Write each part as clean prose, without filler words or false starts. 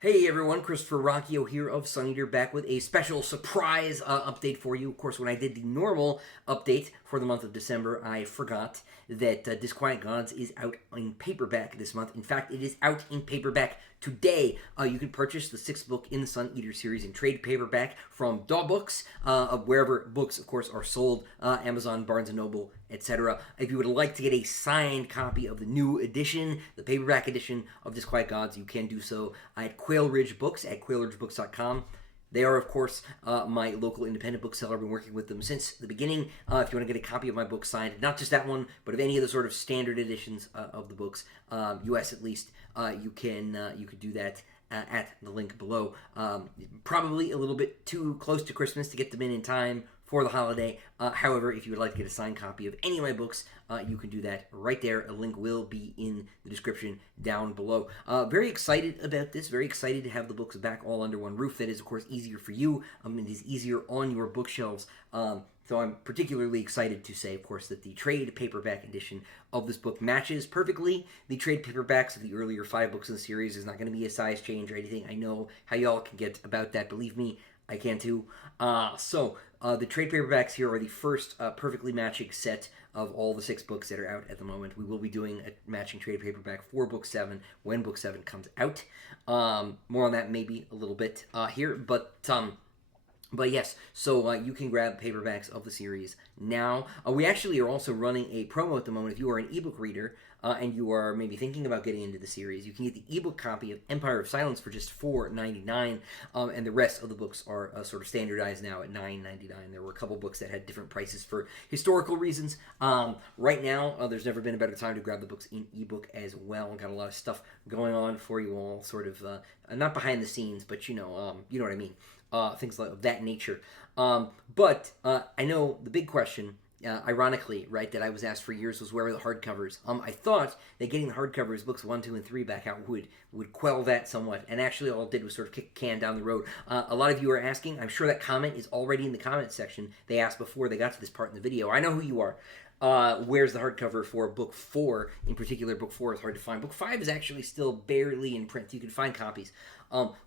Hey everyone, Christopher Ruocchio here of Sun Eater, back with a special surprise update for you. Of course, when I did the normal update for the month of December, I forgot that Disquiet Gods is out in paperback this month. In fact, it is out in paperback today. You can purchase the sixth book in the Sun Eater series in trade paperback from Daw Books, wherever books, of course, are sold, Amazon, Barnes & Noble, etc. If you would like to get a signed copy of the new edition, the paperback edition of Disquiet Gods, you can do so at Quail Ridge Books at quailridgebooks.com. They are, of course, my local independent bookseller. I've been working with them since the beginning. If you want to get a copy of my book signed, not just that one, but of any of the sort of standard editions of the books, U.S. at least, you could do that at the link below. Probably a little bit too close to Christmas to get them in time for the holiday. However, if you would like to get a signed copy of any of my books, you can do that right there. A link will be in the description down below. Very excited about this. Very excited to have the books back all under one roof. That is, of course, easier for you. It is easier on your bookshelves. So I'm particularly excited to say, of course, that the trade paperback edition of this book matches perfectly the trade paperbacks of the earlier 5 books in the series. There's not going to be a size change or anything. I know how y'all can get about that. Believe me, I can too. The trade paperbacks here are the first perfectly matching set of all the 6 books that are out at the moment. We will be doing a matching trade paperback for Book 7 when Book 7 comes out. More on that maybe a little bit here, but yes, so you can grab paperbacks of the series now. We actually are also running a promo at the moment. If you are an ebook reader and you are maybe thinking about getting into the series, you can get the ebook copy of Empire of Silence for just $4.99, and the rest of the books are sort of standardized now at $9.99. There were a couple books that had different prices for historical reasons. Right now, there's never been a better time to grab the books in ebook as well. Got a lot of stuff going on for you all, sort of not behind the scenes, but you know what I mean. Things of that nature. But I know the big question, ironically, right, that I was asked for years was, where are the hardcovers? I thought that getting the hardcovers, books 1, 2, and 3 back out would quell that somewhat, and actually all it did was sort of kick a can down the road. A lot of you are asking, I'm sure that comment is already in the comment section. They asked before they got to this part in the video. I know who you are. Where's the hardcover for Book 4? In particular, Book 4 is hard to find. Book 5 is actually still barely in print. You can find copies.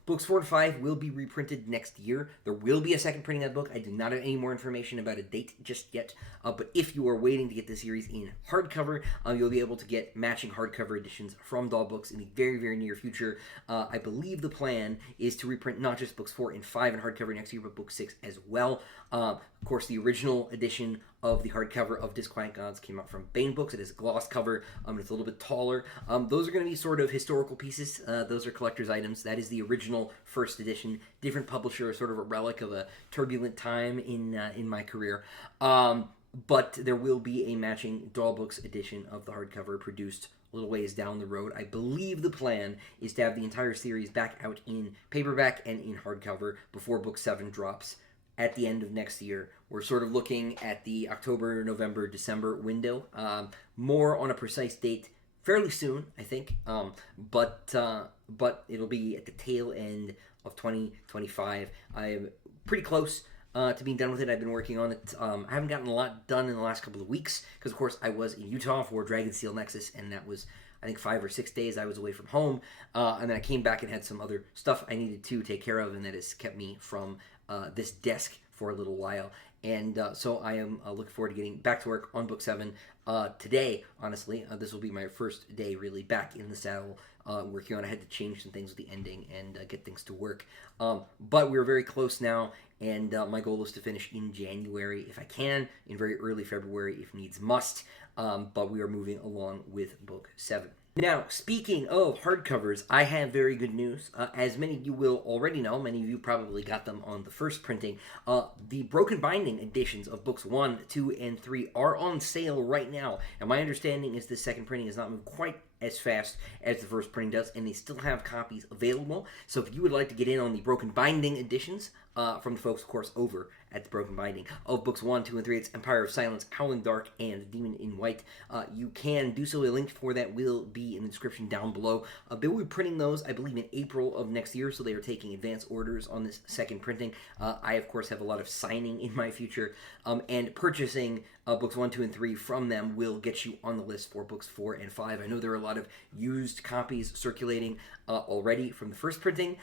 Books 4 and 5 will be reprinted next year. There will be a second printing of that book. I do not have any more information about a date just yet. But if you are waiting to get the series in hardcover, you'll be able to get matching hardcover editions from Daw Books in the very, very near future. I believe the plan is to reprint not just Books 4 and 5 in hardcover next year, but Book 6 as well. Of course, the original edition of the hardcover of Disquiet Gods came out from Baen Books. It is a gloss cover. It's a little bit taller. Those are going to be sort of historical pieces. Those are collector's items. That is the original first edition. Different publisher, sort of a relic of a turbulent time in my career. But there will be a matching Daw Books edition of the hardcover produced a little ways down the road. I believe the plan is to have the entire series back out in paperback and in hardcover before Book 7 drops at the end of next year. We're sort of looking at the October, November, December window. More on a precise date fairly soon, I think. But it'll be at the tail end of 2025. I'm pretty close to being done with it. I've been working on it. I haven't gotten a lot done in the last couple of weeks because, of course, I was in Utah for Dragonsteel Nexus, and that was, I think, 5 or 6 days I was away from home. And then I came back and had some other stuff I needed to take care of, and that has kept me from this desk for a little while. And so I am looking forward to getting back to work on Book 7 today, honestly. This will be my first day really back in the saddle working on it. I had to change some things with the ending and get things to work. But we're very close now, and my goal is to finish in January if I can, in very early February if needs must. But we are moving along with Book 7. Now, speaking of hardcovers, I have very good news. As many of you will already know, many of you probably got them on the first printing, the broken binding editions of Books 1, 2, and 3 are on sale right now. And my understanding is this second printing has not moved quite as fast as the first printing does, and they still have copies available. So if you would like to get in on the broken binding editions from the folks, of course, over at the Broken Binding. Of books 1, 2, and 3, it's Empire of Silence, Howling Dark, and Demon in White. You can do so. A link for that will be in the description down below. They will be printing those, I believe, in April of next year, so they are taking advance orders on this second printing. I, of course, have a lot of signing in my future, and purchasing books 1, 2, and 3 from them will get you on the list for books 4 and 5. I know there are a lot of used copies circulating already from the first printing.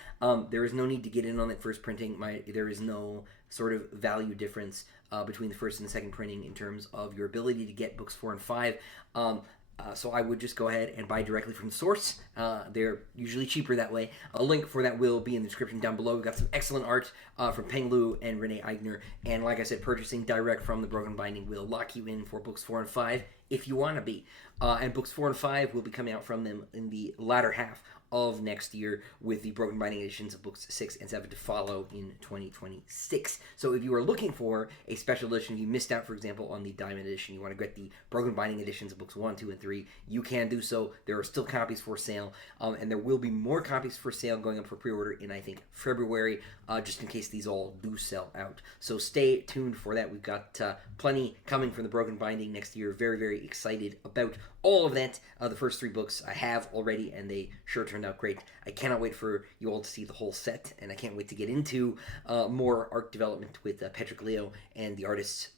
There is no need to get in on that first printing. There is no sort of value difference between the first and the second printing in terms of your ability to get books 4 and 5. So I would just go ahead and buy directly from the source. They're usually cheaper that way. A link for that will be in the description down below. We've got some excellent art from Peng Lu and Renee Eigner. And like I said, purchasing direct from the Broken Binding will lock you in for books 4 and 5 if you want to be. And books 4 and 5 will be coming out from them in the latter half of next year, with the Broken Binding editions of books 6 and 7 to follow in 2026. So if you are looking for a special edition, if you missed out, for example, on the Diamond edition, you want to get the Broken Binding editions of books 1, 2, and 3, you can do so. There are still copies for sale, and there will be more copies for sale going up for pre-order in, I think, February, just in case these all do sell out. So stay tuned for that. We've got plenty coming from the Broken Binding next year. Very, very excited about all of that. The first 3 books I have already, and they sure turned out great. I cannot wait for you all to see the whole set, and I can't wait to get into more art development with Patrick Leo and the artists.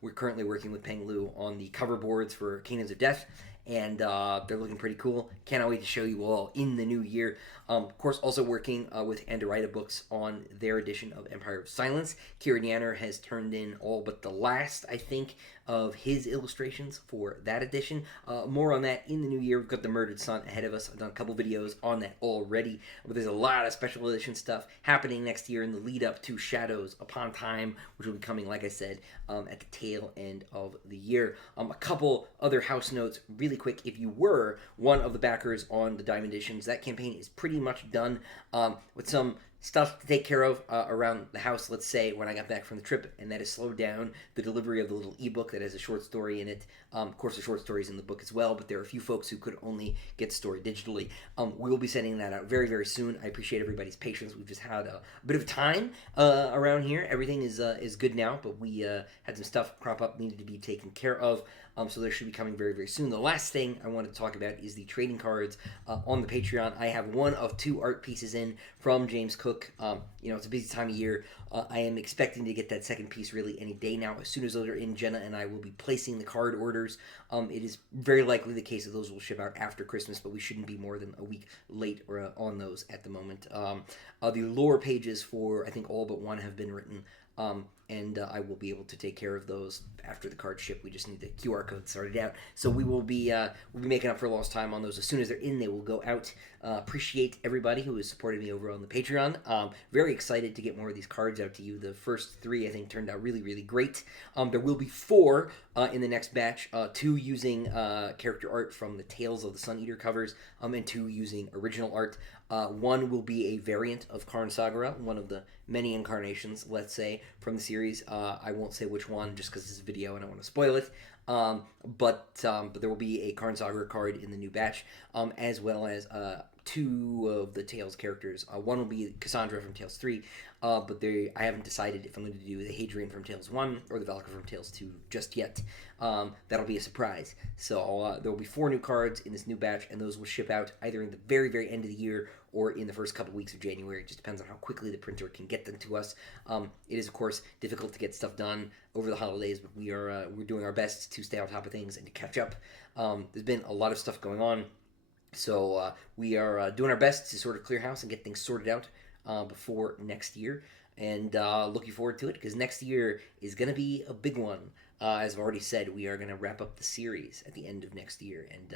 We're currently working with Peng Lu on the cover boards for Kingdoms of Death, and they're looking pretty cool. Cannot wait to show you all in the new year. Of course, also working with Anderida Books on their edition of Empire of Silence. Kieran Yanner has turned in all but the last, I think, of his illustrations for that edition. More on that in the new year. We've got The Murdered Son ahead of us. I've done a couple videos on that already, but there's a lot of special edition stuff happening next year in the lead up to Shadows Upon Time, which will be coming, like I said, at the tail end of the year. A couple other house notes really quick. If you were one of the backers on the Diamond editions, that campaign is pretty much done, with some stuff to take care of around the house, let's say, when I got back from the trip, and that has slowed down the delivery of the little ebook that has a short story in it. Of course, the short story is in the book as well, but there are a few folks who could only get the story digitally. We will be sending that out very, very soon. I appreciate everybody's patience. We've just had a bit of time around here. Everything is good now, but we had some stuff crop up, needed to be taken care of. So there should be coming very, very soon. The last thing I wanted to talk about is the trading cards on the Patreon. I have one of 2 art pieces in from James Cook. It's a busy time of year. I am expecting to get that second piece really any day now. As soon as those are in, Jenna and I will be placing the card orders. It is very likely the case that those will ship out after Christmas, but we shouldn't be more than a week late on those at the moment. The lore pages for, I think, all but one have been written. And I will be able to take care of those after the cards ship. We just need the QR code sorted out. So we'll be making up for lost time on those. As soon as they're in, they will go out. Appreciate everybody who has supported me over on the Patreon. Very excited to get more of these cards out to you. The first 3, I think, turned out really, really great. There will be 4 in the next batch. 2 using character art from the Tales of the Sun Eater covers, and 2 using original art. 1 will be a variant of Karn Sagara, one of the many incarnations, let's say, from the series. I won't say which one just because it's a video and I don't want to spoil it. But there will be a Karn Sagara card in the new batch, as well as 2 of the Tales characters. One will be Cassandra from Tales 3, but I haven't decided if I'm going to do the Hadrian from Tales 1 or the Valka from Tales 2 just yet. That'll be a surprise. So there will be 4 new cards in this new batch, and those will ship out either in the very, very end of the year or in the first couple weeks of January. It just depends on how quickly the printer can get them to us. It is, of course, difficult to get stuff done over the holidays, but we're doing our best to stay on top of things and to catch up. There's been a lot of stuff going on, so we are doing our best to sort of clear house and get things sorted out before next year, and looking forward to it, because next year is going to be a big one. As I've already said, we are going to wrap up the series at the end of next year, and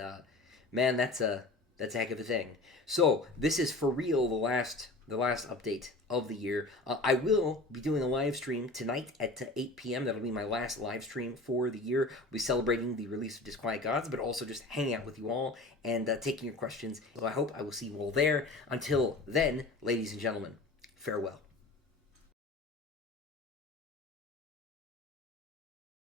man, that's a heck of a thing. So this is for real the last update of the year. I will be doing a live stream tonight at 8 p.m. That'll be my last live stream for the year. We'll be celebrating the release of Disquiet Gods, but also just hanging out with you all and taking your questions. So I hope I will see you all there. Until then, ladies and gentlemen, farewell.